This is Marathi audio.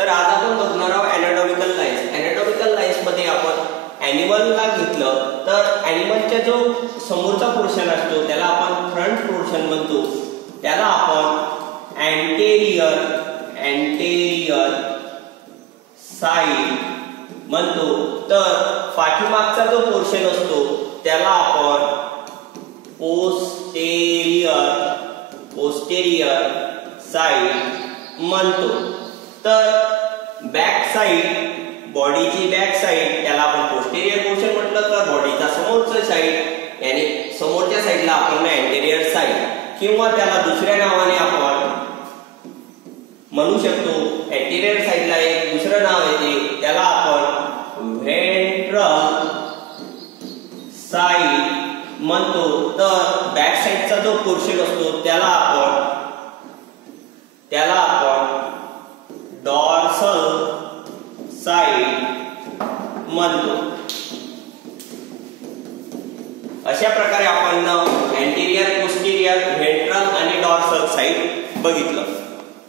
तर आज आपण बघणार आहोत एनाटॉमिकल लाईन्स. एनाटॉमिकल लाईन्स मध्ये आपण ॲनिमलला घेतलं तर ॲनिमलचा जो समोरचा पोर्शन असतो त्याला आपण फ्रंट पोर्शन म्हणतो, त्याला आपण अँटेरियर साइड म्हणतो. तर पाठीमागचा जो पोर्शन असतो त्याला आपण पोस्टेरियर साइड म्हणतो. तर बॅक साइड, बॉडीची बॅक साइड त्याला आपण पोस्टेरियर पोर्शन म्हटलं, तर बॉडीचा समोरचा साइड यानी समोरच्या साइडला आपण अँटेरियर साइड किंवा त्याला दुसऱ्या नावाने आपण म्हणू शकतो. अँटेरियर साइडला एक दुसरं नाव येते, त्याला आपण व्हेंट्रल साइड म्हणतो. तर बॅक साइडचा जो पोर्शन असतो त्याला आपण डॉर्सल साइड म्हणतो. अशा प्रकारे आपण अँटेरियर, पोस्टेरियर, व्हेंट्रल आणि डॉर्सल साइड बघितलं.